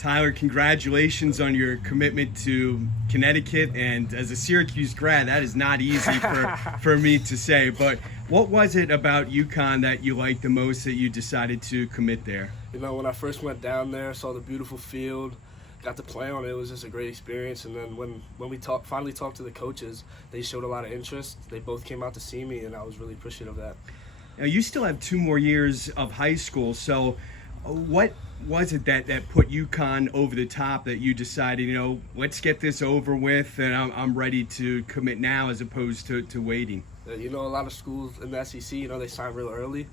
Tyler, congratulations on your commitment to Connecticut, and as a Syracuse grad, that is not easy for me to say, but what was it about UConn that you liked the most that you decided to commit there? You know, when I first went down there, saw the beautiful field, got to play on it, it was just a great experience. And then when we finally talked to the coaches, they showed a lot of interest. They both came out to see me, and I was really appreciative of that. Now, you still have 2 more years of high school, so what was it that put UConn over the top, that you decided, let's get this over with and I'm ready to commit now as opposed to waiting? A lot of schools in the SEC, they sign real early.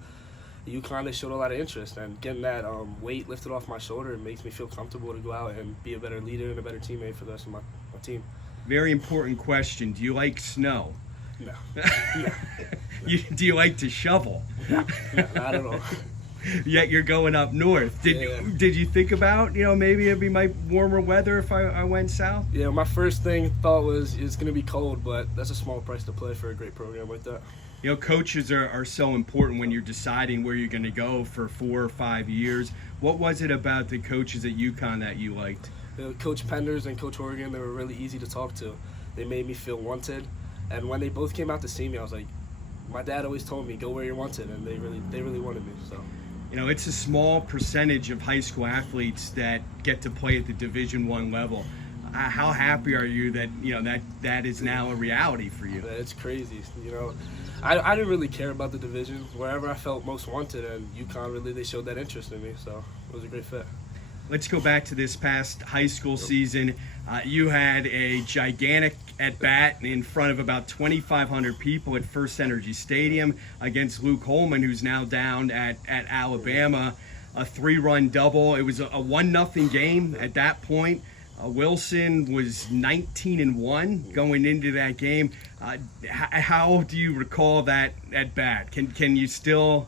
UConn, they showed a lot of interest, and getting that weight lifted off my shoulder, it makes me feel comfortable to go out and be a better leader and a better teammate for the rest of my team. Very important question. Do you like snow? No. Do you like to shovel? No, not at all. Yet you're going up north. Did you think about, maybe it'd be my warmer weather if I went south? Yeah, my first thought was it's going to be cold, but that's a small price to play for a great program like that. Coaches are so important when you're deciding where you're going to go for 4 or 5 years. What was it about the coaches at UConn that you liked? Coach Penders and Coach Horgan, they were really easy to talk to. They made me feel wanted. And when they both came out to see me, I was like, my dad always told me, go where you're wanted, and they really wanted me. So. It's a small percentage of high school athletes that get to play at the Division I level. How happy are you that that is now a reality for you? It's crazy. I didn't really care about the division. Wherever I felt most wanted, and UConn they showed that interest in me, so it was a great fit. Let's go back to this past high school season. You had a gigantic at-bat in front of about 2,500 people at First Energy Stadium against Luke Holman, who's now down at Alabama. A 3-run double. It was a 1-0 game at that point. Wilson was 19-1 going into that game. How do you recall that at bat? Can you still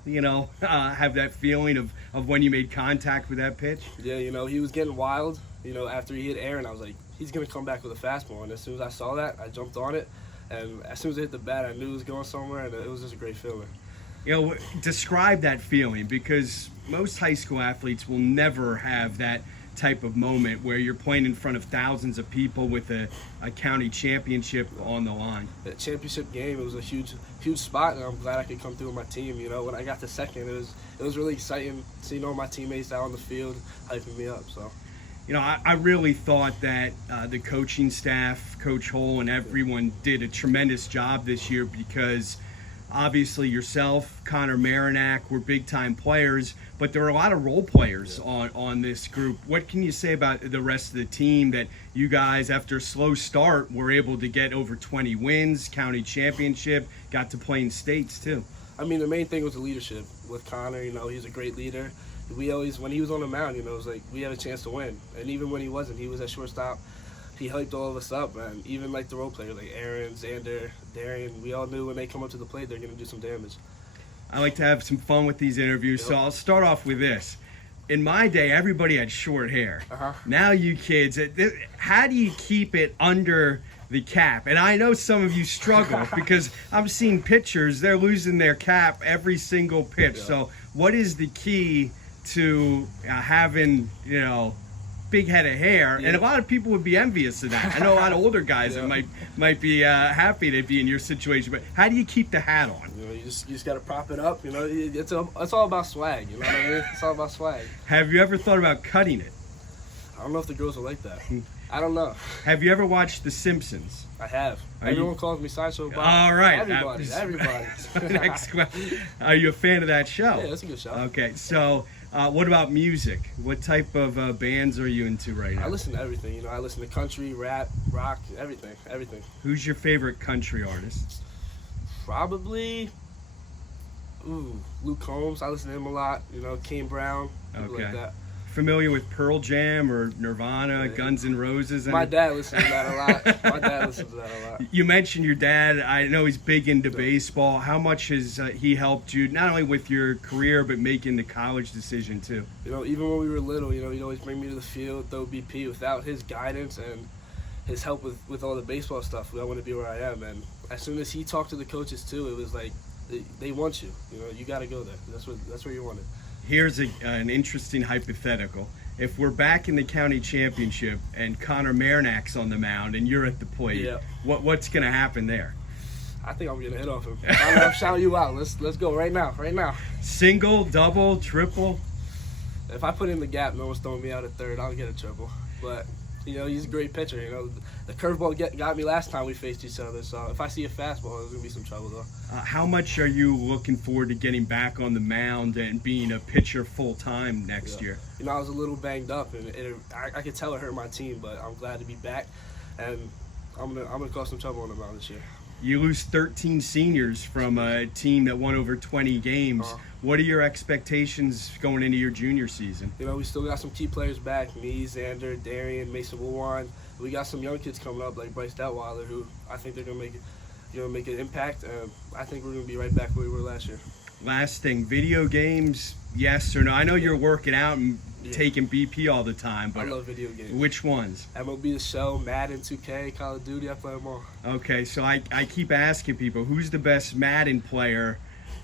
have that feeling of when you made contact with that pitch? Yeah, he was getting wild. After he hit Aaron, I was like, he's gonna come back with a fastball. And as soon as I saw that, I jumped on it. And as soon as I hit the bat, I knew it was going somewhere, and it was just a great feeling. Describe that feeling, because most high school athletes will never have that type of moment where you're playing in front of thousands of people with a county championship on the line. The championship game, it was a huge spot, and I'm glad I could come through with my team. When I got to second, it was really exciting seeing all my teammates out on the field hyping me up. So, I really thought that the coaching staff, Coach Hull, and everyone did a tremendous job this year, because obviously yourself, Connor Marinack were big-time players, but there were a lot of role players on this group. What can you say about the rest of the team, that you guys, after a slow start, were able to get over 20 wins, county championship, got to play in states too? I mean, the main thing was the leadership with Connor. He's a great leader. We always, when he was on the mound, it was like we had a chance to win. And even when he wasn't, he was at shortstop. He hyped all of us up, and even like the role players like Aaron, Xander, Darian, we all knew when they come up to the plate they're going to do some damage. I like to have some fun with these interviews, so I'll start off with this. In my day, everybody had short hair. Now you kids, how do you keep it under the cap? And I know some of you struggle because I'm seeing pitchers, they're losing their cap every single pitch. Yeah. So what is the key to having, big head of hair? Yeah. And a lot of people would be envious of that. I know a lot of older guys that might be happy to be in your situation, but how do you keep the hat on? You just got to prop it up. It's all about swag. You know what I mean? It's all about swag. Have you ever thought about cutting it? I don't know if the girls will like that. I don't know. Have you ever watched The Simpsons? I have. Everyone calls me Sideshow Bob. All right. Everybody. Next question. Are you a fan of that show? Yeah, that's a good show. Okay, so what about music? What type of bands are you into right now? I listen to everything. I listen to country, rap, rock, everything. Who's your favorite country artist? Probably, Luke Combs. I listen to him a lot. Kane Brown, people like that. Familiar with Pearl Jam or Nirvana, Guns N' Roses? My dad listens to that a lot. You mentioned your dad. I know he's big into baseball. How much has he helped you, not only with your career, but making the college decision too? Even when we were little, he'd always bring me to the field, throw BP. Without his guidance and his help with all the baseball stuff, I wouldn't be where I am. And as soon as he talked to the coaches too, it was like, they want you. You got to go there. That's where you wanted. Here's an interesting hypothetical. If we're back in the county championship and Connor Marinak's on the mound and you're at the plate, Yeah. what's going to happen there? I think I'm gonna hit off him. I'm shouting you out. Let's go right now, right now. Single, double, triple? If I put in the gap, no one's throwing me out at third. I'll get a triple. But he's a great pitcher. The curveball got me last time we faced each other. So if I see a fastball, there's gonna be some trouble though. How much are you looking forward to getting back on the mound and being a pitcher full time next year? I was a little banged up, and I could tell it hurt my team. But I'm glad to be back, and I'm gonna cause some trouble on the mound this year. You lose 13 seniors from a team that won over 20 games. What are your expectations going into your junior season? We still got some key players back. Me, Xander, Darian, Mason Wilwan. We got some young kids coming up like Bryce Detweiler, who I think they're gonna make an impact. I think we're gonna be right back where we were last year. Last thing, video games, yes or no? I know you're working out and taking BP all the time, but I love video games. Which ones? MLB The Show, Madden, 2K, Call of Duty. I play them all. Okay, so I keep asking people, who's the best Madden player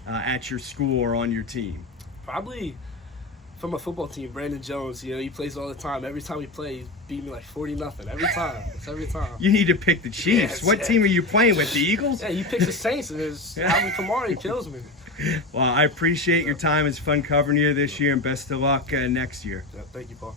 at your school or on your team? Probably from a football team, Brandon Jones. He plays all the time. Every time we play, he beat me like 40-0. Every time. It's every time. You need to pick the Chiefs. What team are you playing with? The Eagles? Yeah, you pick the Saints, and there's Alvin Kamara. He kills me. Well, I appreciate your time. It's fun covering you this year, and best of luck next year. Yeah, thank you, Paul.